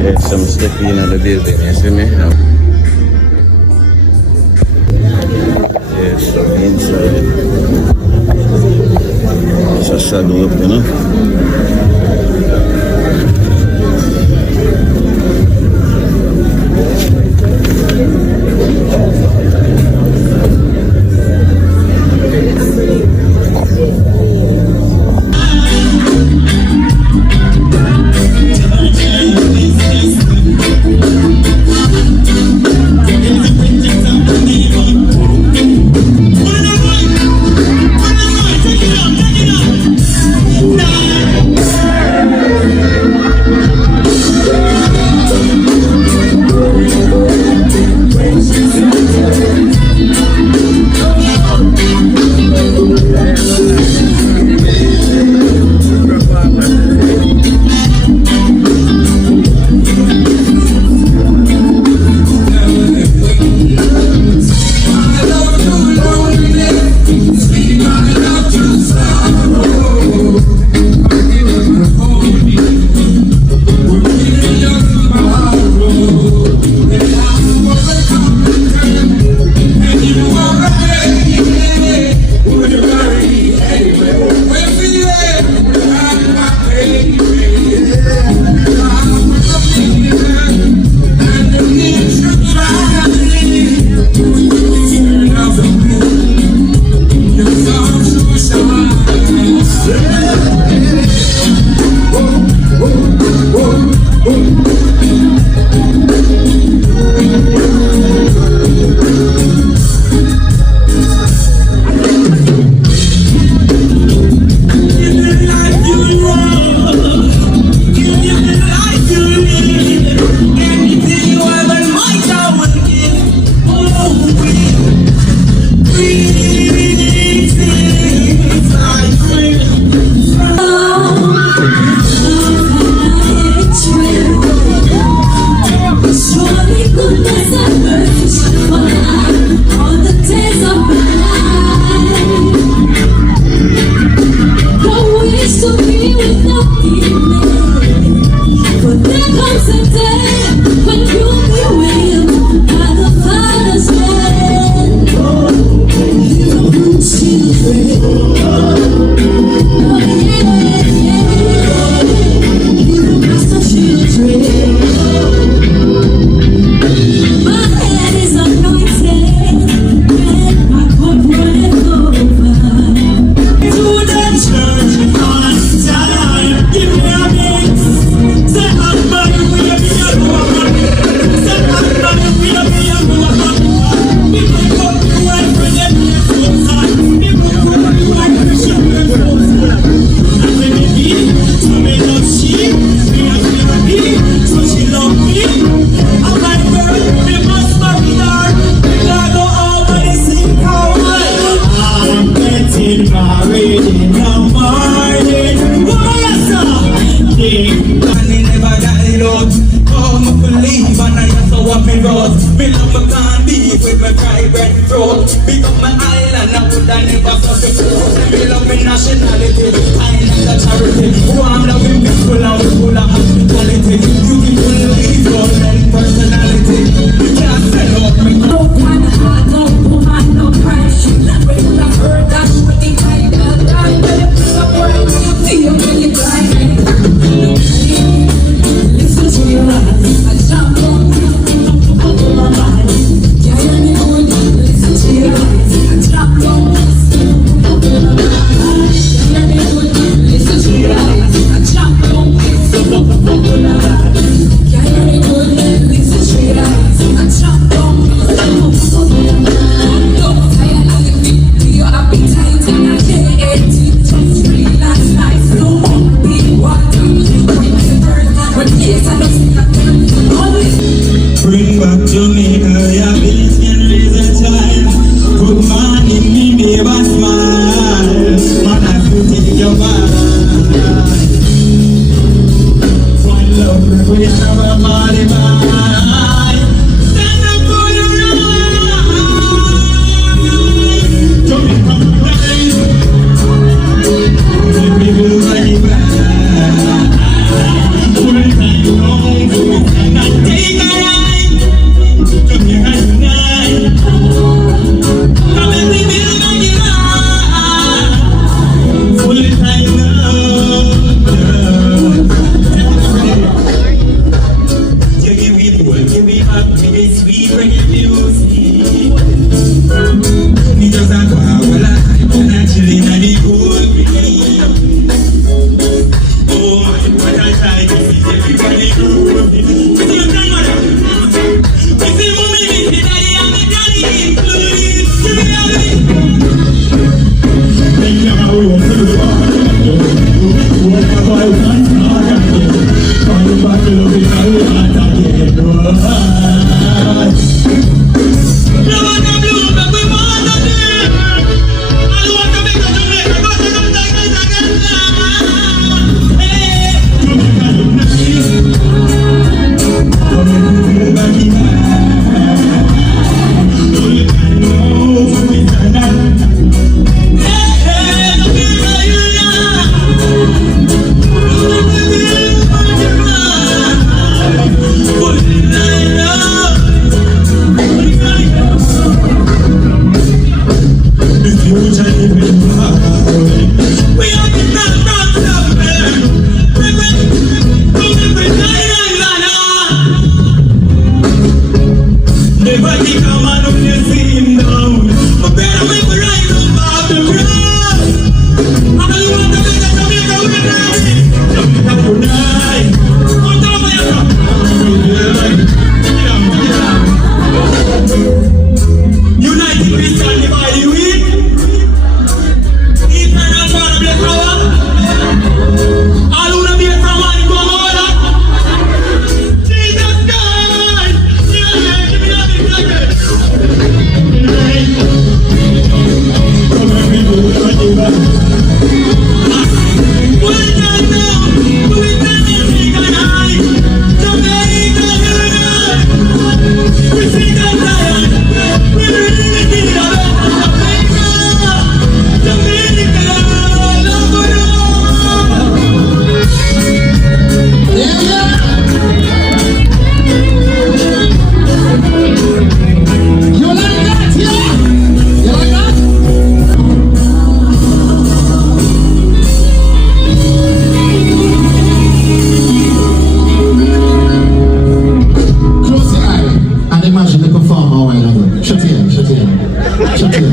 There's some stuff in the building, you see me? There's stuff inside. It's a shadow up, you know?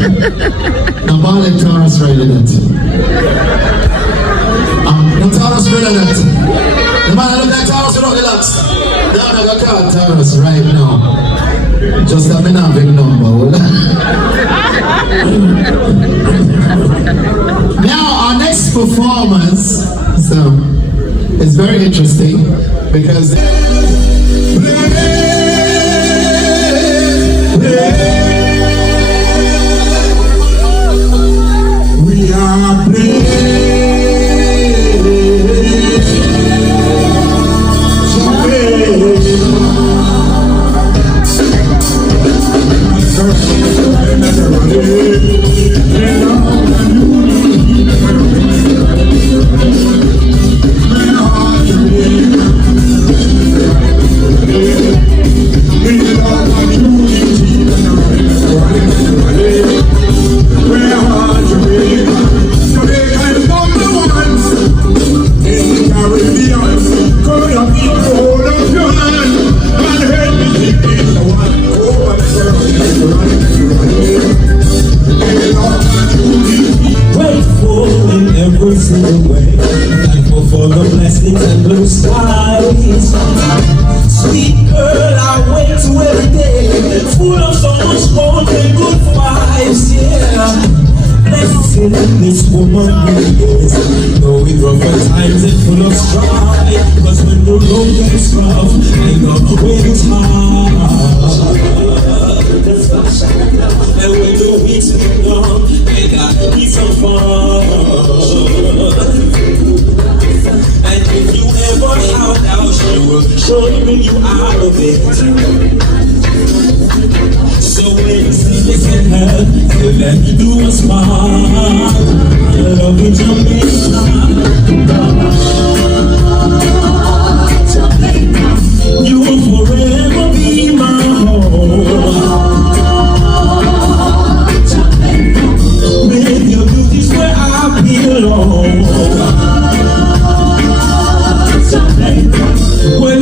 Now, Barley Taurus riding it. No Taurus riding it. The man look like Taurus, you don't relax. Now I got called Taurus right now. Just a minute, big number. Now, our next performance is very interesting because we are playing. This woman is knowing rougher times and full of strife. Cause when the road gets rough and the wind is hard, and when the weeks get long, they got me some fun. And if you ever found out, she will surely bring you out of it. So when you see this in her, they let you do a smile. I love you, Jamaica. You will forever be my home. Make your duties where I belong. When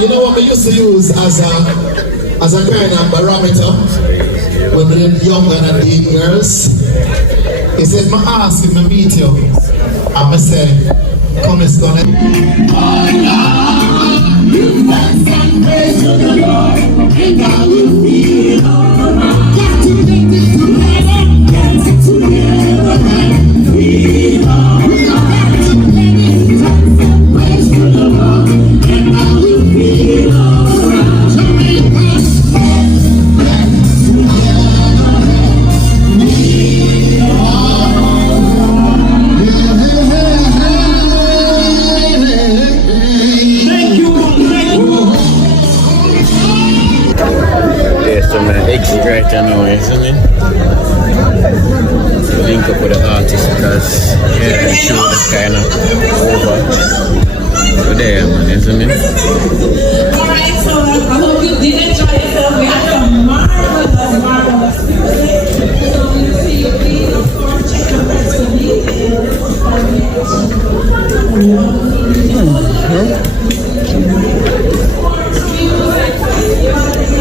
You know what we used to use as a kind of barometer when we were younger and dating girls? He said, "My ask if I meet you," and I say, "Come, it's gonna." You thanks and praise to the Lord, and I will feel alright. Got to make it together, got it together, and feel alright. Got to make it thanks and praise to the Lord, and I will feel alright. So make us get together, and feel alright. Yes, Great, I know, isn't it? Link up with the artist because yeah, the show is kind of over. So there, man, isn't it? Alright, so I hope you did enjoy yourself. We had some marvelous So we see you please, of course, check out the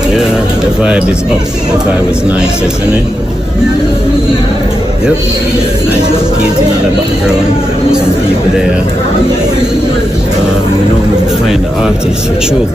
Yeah, the vibe is up. The vibe is nice, isn't it? Yep. Nice painting on the background. Some people there. You know, we find the artist for sure.